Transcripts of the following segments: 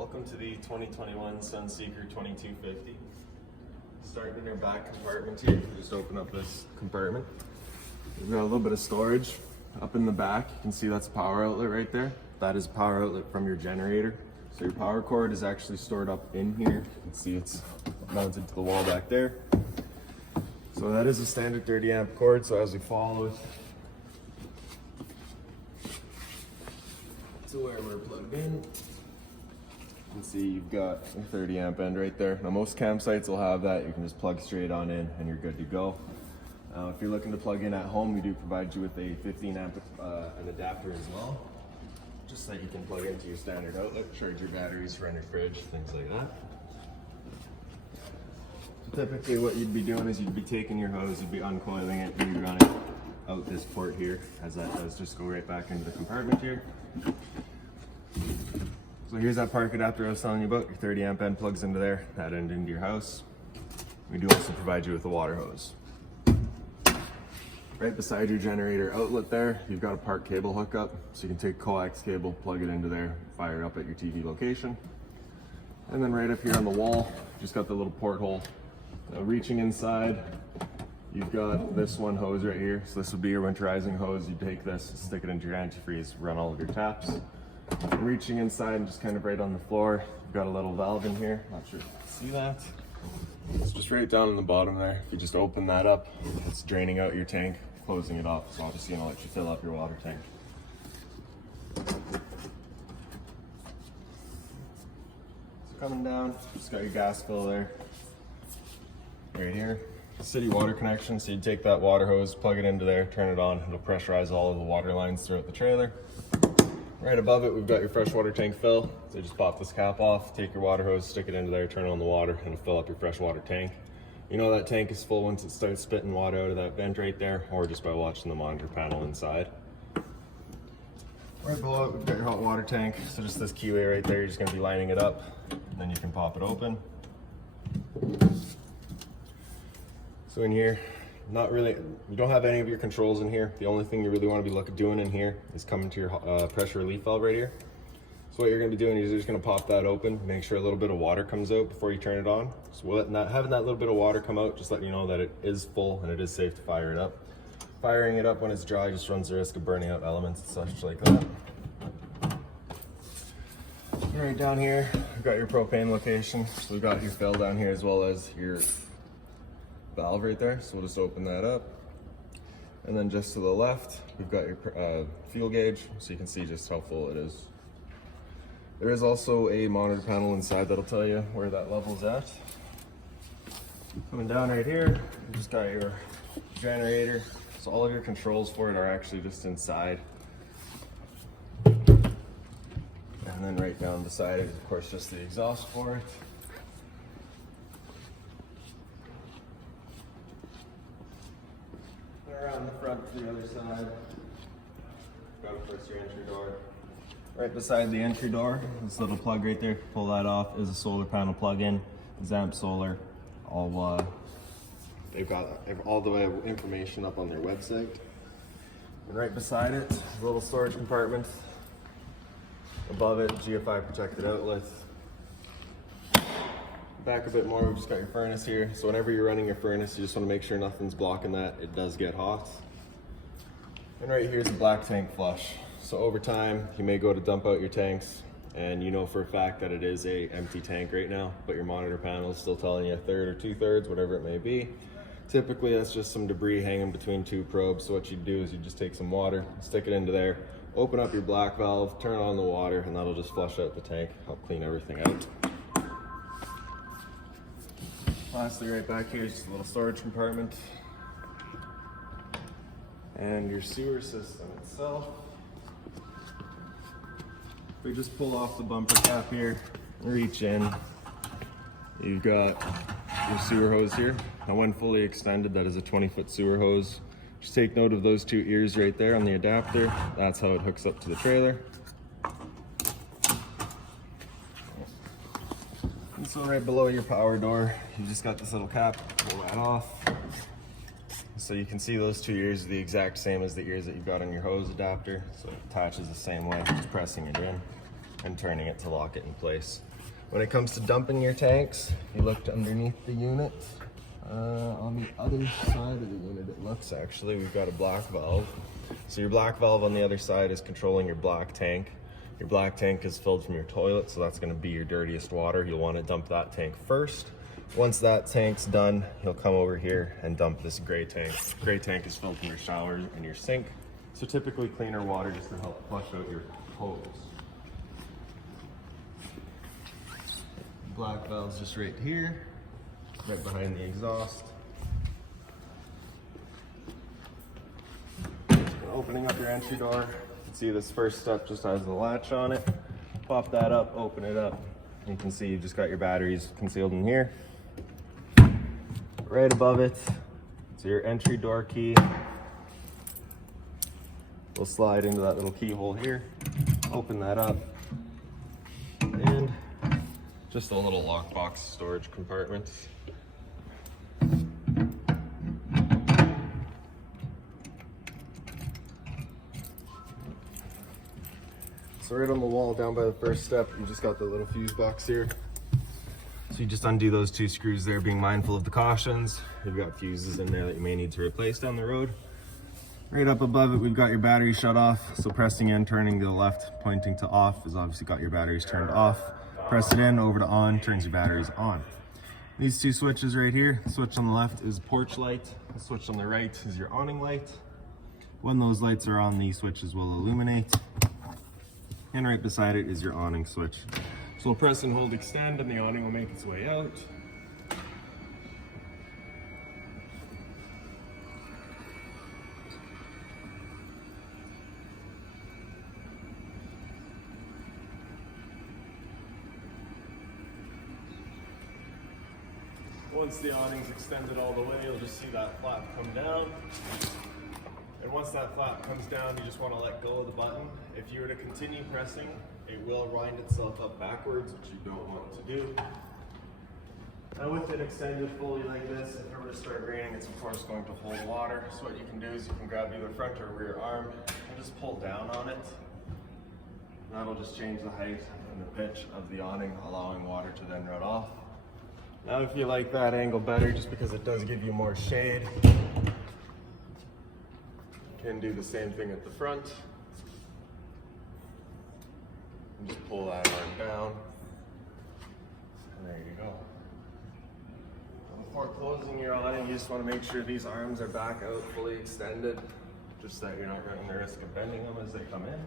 Welcome to the 2021 Sunseeker 2250. Starting in your back compartment here, you just open up this compartment. We've got a little bit of storage up in the back. You can see that's a power outlet right there. That is a power outlet from your generator. So your power cord is actually stored up in here. You can see it's mounted to the wall back there. So that is a standard 30 amp cord. So as we follow it to where we're plugged in, you can see you've got a 30 amp end right there. Now most campsites will have that. You can just plug straight on in and you're good to go. If you're looking to plug in at home, we do provide you with a 15 amp an adapter as well, just so that you can plug into your standard outlet, charge your batteries, run your fridge, things like that. So typically what you'd be doing is you'd be taking your hose, you'd be uncoiling it, and you'd run it out this port here, as that does just go right back into the compartment here. So here's that park adapter I was telling you about. Your 30 amp end plugs into there, that end into your house. We do also provide you with a water hose. Right beside your generator outlet there, you've got a park cable hookup. So you can take coax cable, plug it into there, fire it up at your TV location. And then right up here on the wall, just got the little porthole. Now reaching inside, you've got this one hose right here. So this would be your winterizing hose. You take this, stick it into your antifreeze, run all of your taps. And reaching inside and just kind of right on the floor, you've got a little valve in here. Not sure if you can see that. It's just right down in the bottom there. If you just open that up, it's draining out your tank, closing it off. So obviously it'll let you fill up your water tank. So coming down, just got your gas fill there. Right here. City water connection, so you take that water hose, plug it into there, turn it on, it'll pressurize all of the water lines throughout the trailer. Right above it, we've got your freshwater tank fill. So you just pop this cap off, take your water hose, stick it into there, turn on the water, and it'll fill up your freshwater tank. You know that tank is full once it starts spitting water out of that vent right there, or just by watching the monitor panel inside. Right below it, we've got your hot water tank. So just this keyway right there, you're just gonna be lining it up, and then you can pop it open. So in here, you don't have any of your controls in here. The only thing you really want to be doing in here is coming to your pressure relief valve right here. So what you're going to be doing is you're just going to pop that open, make sure a little bit of water comes out before you turn it on. So having that little bit of water come out, just letting you know that it is full and it is safe to fire it up. Firing it up when it's dry just runs the risk of burning out elements and such like that. Right down here, we've got your propane location. So we've got your fill down here as well as your valve right there, so we'll just open that up. And then just to the left, we've got your fuel gauge, so you can see just how full it is. There is also a monitor panel inside that'll tell you where that level's at. Coming down right here, you just got your generator, so all of your controls for it are actually just inside. And then right down beside it, of course, just the exhaust for it. Around the front to the other side, got of course your entry door. Right beside the entry door, this little plug right there, pull that off, is a solar panel plug-in, Zamp Solar. They've got all the information up on their website. And right beside it, a little storage compartment. Above it, GFI protected outlet. Back a bit more, we've just got your furnace here. So whenever you're running your furnace, you just want to make sure nothing's blocking that. It does get hot. And right here's a black tank flush. So over time, you may go to dump out your tanks and you know for a fact that it is a empty tank right now, but your monitor panel is still telling you a third or 2/3, whatever it may be. Typically that's just some debris hanging between two probes. So what you do is you just take some water, stick it into there, open up your black valve, turn on the water, and that'll just flush out the tank, help clean everything out. Lastly, right back here is just a little storage compartment. And your sewer system itself. We just pull off the bumper cap here, reach in. You've got your sewer hose here. Now when fully extended, that is a 20-foot sewer hose. Just take note of those two ears right there on the adapter. That's how it hooks up to the trailer. And so right below your power door, you just got this little cap, pull that off. So you can see those two ears are the exact same as the ears that you've got on your hose adapter. So it attaches the same way, just pressing it in. and turning it to lock it in place. When it comes to dumping your tanks, if you looked underneath the unit, on the other side of the unit, it looks actually, we've got a black valve. So your black valve on the other side is controlling your black tank. Your black tank is filled from your toilet, so that's gonna be your dirtiest water. You'll wanna dump that tank first. Once that tank's done, you'll come over here and dump this gray tank. Gray tank is filled from your shower and your sink. So typically cleaner water just to help flush out your hose. Black valve's just right here, right behind the exhaust. Opening up your entry door, you can see this first step just has the latch on it. Pop that up, open it up. You can see you've just got your batteries concealed in here. Right above it, it's your entry door key. We'll slide into that little keyhole here, open that up, and just a little lockbox storage compartment. So right on the wall down by the first step, you just got the little fuse box here. So you just undo those 2 screws there, being mindful of the cautions. You've got fuses in there that you may need to replace down the road. Right up above it, we've got your battery shut off. So pressing in, turning to the left, pointing to off, has obviously got your batteries turned off. Press it in, over to on, turns your batteries on. These 2 switches right here, the switch on the left is porch light, the switch on the right is your awning light. When those lights are on, these switches will illuminate. And right beside it is your awning switch. So we'll press and hold extend and the awning will make its way out. Once the awning's extended all the way, you'll just see that flap come down. And once that flap comes down, you just want to let go of the button. If you were to continue pressing, it will wind itself up backwards, which you don't want to do. Now with it extended fully like this, if it were to start raining, it's of course going to hold water. So what you can do is you can grab either front or rear arm and just pull down on it. And that'll just change the height and the pitch of the awning, allowing water to then run off. Now if you like that angle better, just because it does give you more shade, can do the same thing at the front. And just pull that arm down. And there you go. Before closing your awning, you just want to make sure these arms are back out, fully extended, just so that you're not running the risk of bending them as they come in.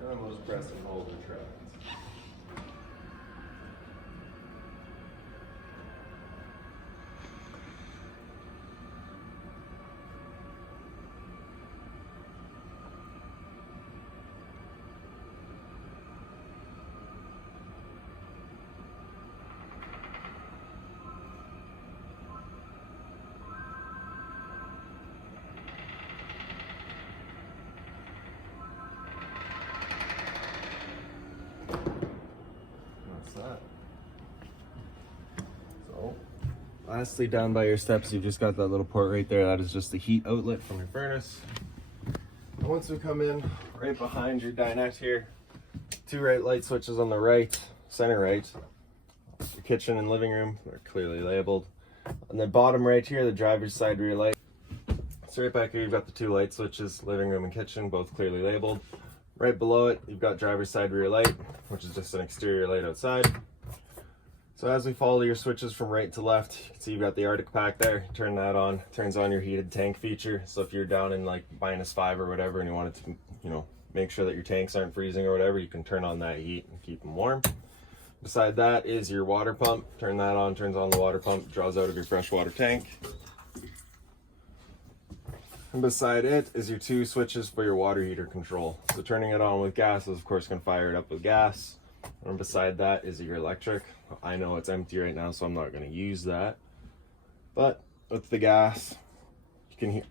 And then we'll just press and hold the trap. So, lastly, down by your steps, you've just got that little port right there. That is just the heat outlet from your furnace. And once we come in, right behind your dinette here, 2 right light switches on the right, center right. Your kitchen and living room are clearly labeled. On the bottom right here, the driver's side rear light. So right back here, you've got the 2 light switches, living room and kitchen, both clearly labeled. Right below it, you've got driver's side rear light, which is just an exterior light outside. So as we follow your switches from right to left, you can see you've got the Arctic pack there. Turn that on, turns on your heated tank feature. So if you're down in like -5 or whatever and you want it to, make sure that your tanks aren't freezing or whatever, you can turn on that heat and keep them warm. Beside that is your water pump. Turn that on, turns on the water pump, draws out of your freshwater tank. And beside it is your 2 switches for your water heater control. So turning it on with gas is of course going to fire it up with gas. And beside that is your electric. I know it's empty right now, so I'm not going to use that. But with the gas,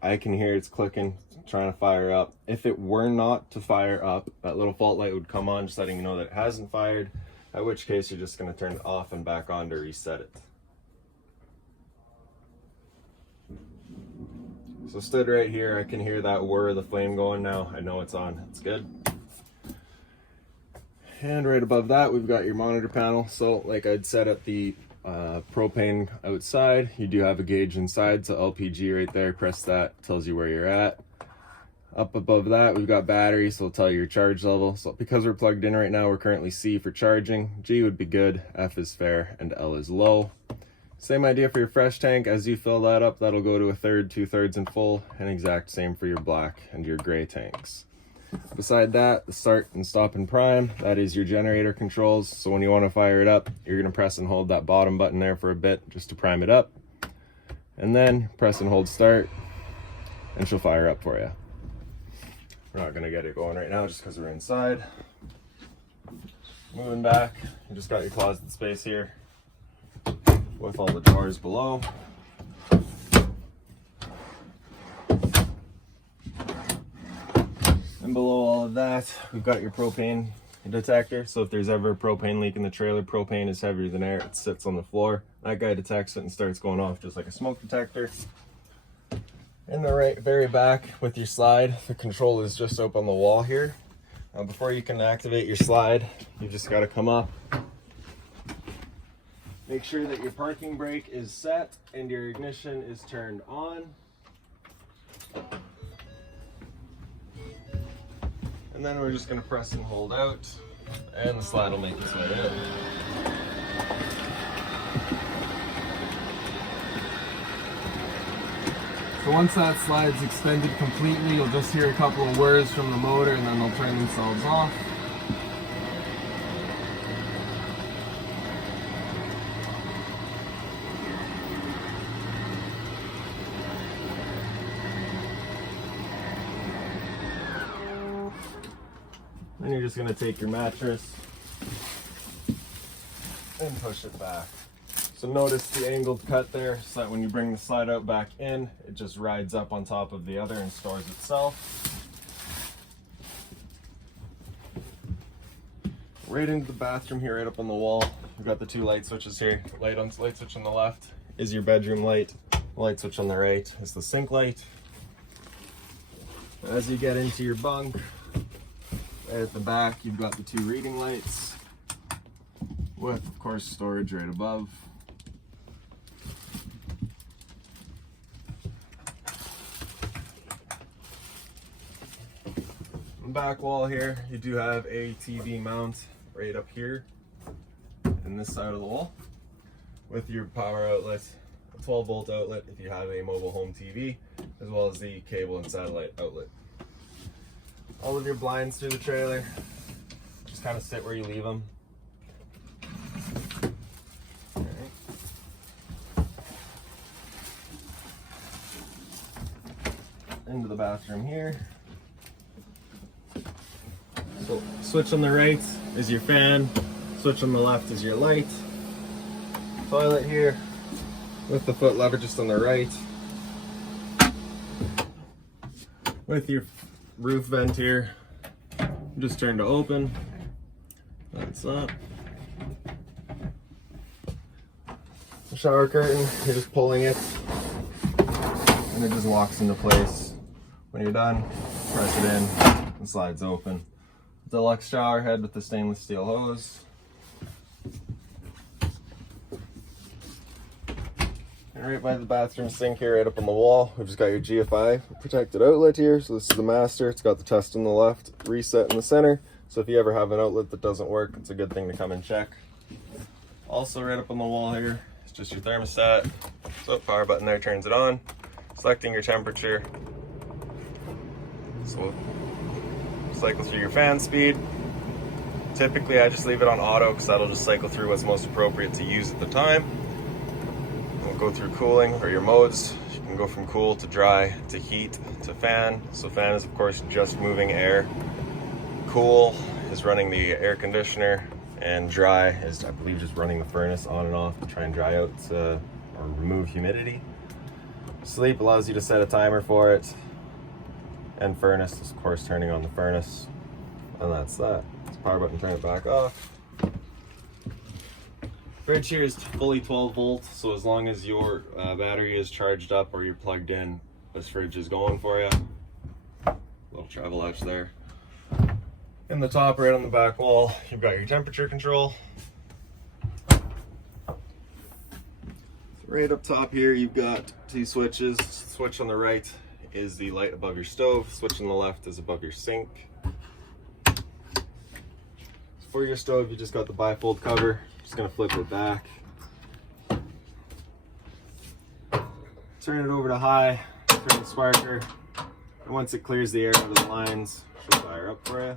I can hear it's clicking, trying to fire up. If it were not to fire up, that little fault light would come on, just letting you know that it hasn't fired. At which case you're just going to turn it off and back on to reset it. So stood right here, I can hear that whir of the flame going now. I know it's on, it's good. And right above that, we've got your monitor panel. So like I'd said at the propane outside, you do have a gauge inside, so LPG right there, press that, tells you where you're at. Up above that, we've got battery, so it'll tell you your charge level. So because we're plugged in right now, we're currently C for charging, G would be good, F is fair, and L is low. Same idea for your fresh tank. As you fill that up, that'll go to 1/3, 2/3 and full, and exact same for your black and your gray tanks. Beside that, the start and stop and prime, that is your generator controls. So when you want to fire it up, you're going to press and hold that bottom button there for a bit just to prime it up. And then press and hold start, and she'll fire up for you. We're not going to get it going right now just because we're inside. Moving back, you just got your closet space here with all the drawers below. And below all of that, we've got your propane detector. So if there's ever a propane leak in the trailer, propane is heavier than air, it sits on the floor. That guy detects it and starts going off just like a smoke detector. In the very back with your slide, the control is just up on the wall here. Now before you can activate your slide, you just got to come up. Make sure that your parking brake is set and your ignition is turned on. And then we're just going to press and hold out, and the slide will make its way in. So once that slide's extended completely, you'll just hear a couple of whirs from the motor and then they'll turn themselves off. Then you're just going to take your mattress and push it back. So notice the angled cut there, so that when you bring the slide out back in, it just rides up on top of the other and stores itself. Right into the bathroom here, right up on the wall, we've got the two light switches here. Light switch on the left is your bedroom light. Light switch on the right is the sink light. As you get into your bunk, right at the back, you've got the two reading lights with, of course, storage right above. Back wall here, you do have a TV mount right up here in this side of the wall with your power outlet, a 12-volt outlet if you have a mobile home TV, as well as the cable and satellite outlet. All of your blinds through the trailer just kind of sit where you leave them. All right. Into the bathroom here. So switch on the right is your fan, switch on the left is your light. Toilet here with the foot lever just on the right. With your roof vent here, just turn to open. That's that. The shower curtain, you're just pulling it and it just locks into place. When you're done, press it in and slides open. Deluxe shower head with the stainless steel hose. And right by the bathroom sink here, right up on the wall, we've just got your GFI protected outlet here. So this is the master. It's got the test on the left, reset in the center. So if you ever have an outlet that doesn't work, it's a good thing to come and check. Also right up on the wall here, it's just your thermostat. So power button there turns it on. Selecting your temperature. So cycle through your fan speed. Typically I just leave it on auto because that'll just cycle through what's most appropriate to use at the time. We'll go through cooling or your modes. You can go from cool to dry to heat to fan. So fan is of course just moving air. Cool is running the air conditioner, and dry is, I believe, just running the furnace on and off to try and dry out or remove humidity. Sleep allows you to set a timer for it. And furnace is of course turning on the furnace, and that's that. It's power button, turn it back off. Fridge here is fully 12 volts, so as long as your battery is charged up or you're plugged in, this fridge is going for you. Little travel edge there. In the top right on the back wall, you've got your temperature control. Right up top here, you've got 2 switches. Switch on the right is the light above your stove. Switch on the left is above your sink. For your stove, you just got the bifold cover. Just gonna flip it back. Turn it over to high, turn the sparker, and once it clears the air out of the lines, she'll fire up for you.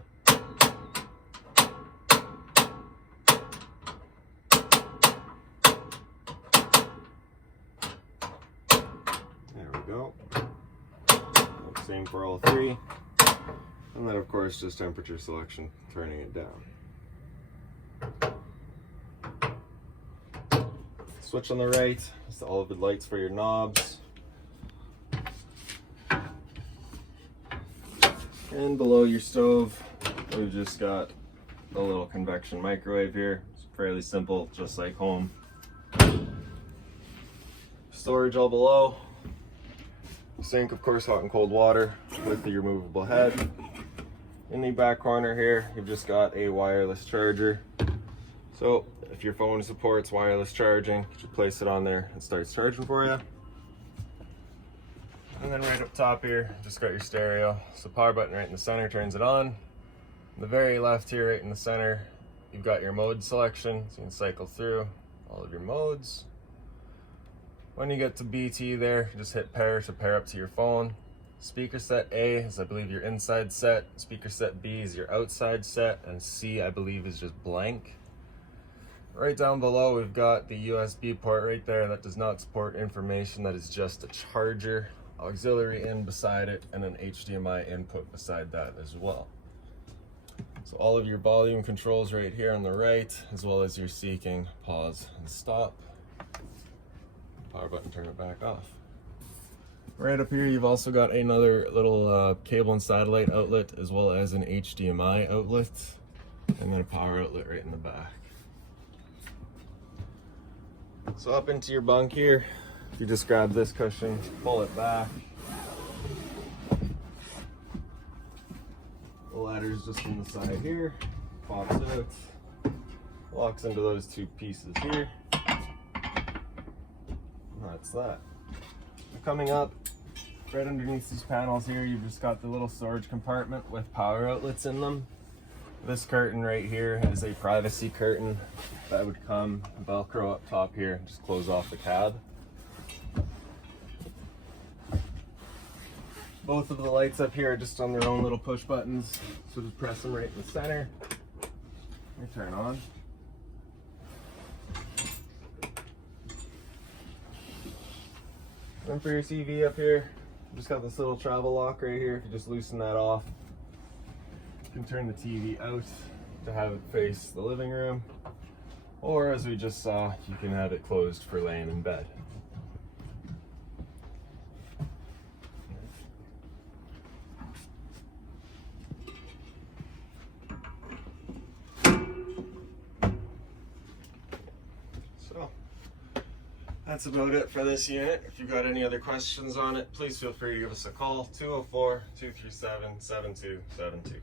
There we go. Same for all 3. And then of course just temperature selection, turning it down. Switch on the right, it's all of the lights for your knobs. And below your stove, we've just got a little convection microwave here. It's fairly simple, just like home. Storage all below. Sink, of course, hot and cold water with the removable head. In the back corner here, you've just got a wireless charger. So if your phone supports wireless charging, you should place it on there and starts charging for you. And then right up top here, just got your stereo. So power button right in the center turns it on. On the very left here, right in the center, you've got your mode selection. So you can cycle through all of your modes. When you get to BT there, you just hit pair to pair up to your phone. Speaker set A is, I believe, your inside set. Speaker set B is your outside set. And C, I believe, is just blank. Right down below, we've got the USB port right there. That does not support information. That is just a charger. Auxiliary in beside it, and an HDMI input beside that as well. So all of your volume controls right here on the right, as well as your seeking, pause, and stop. Power button, turn it back off. Right up here, you've also got another little cable and satellite outlet, as well as an HDMI outlet, and then a power outlet right in the back. So up into your bunk here, you just grab this cushion, pull it back. The ladder's just on the side here, pops out, locks into those 2 pieces here. That's that. Coming up, right underneath these panels here, you've just got the little storage compartment with power outlets in them. This curtain right here is a privacy curtain that would come Velcro up top here and just close off the cab. Both of the lights up here are just on their own little push buttons, so just press them right in the center. They turn on. Then for your TV up here, just got this little travel lock right here. If you just loosen that off, you can turn the TV out to have it face the living room, or as we just saw, you can have it closed for laying in bed. So that's about it for this unit. If you've got any other questions on it, please feel free to give us a call, 204-237-7272.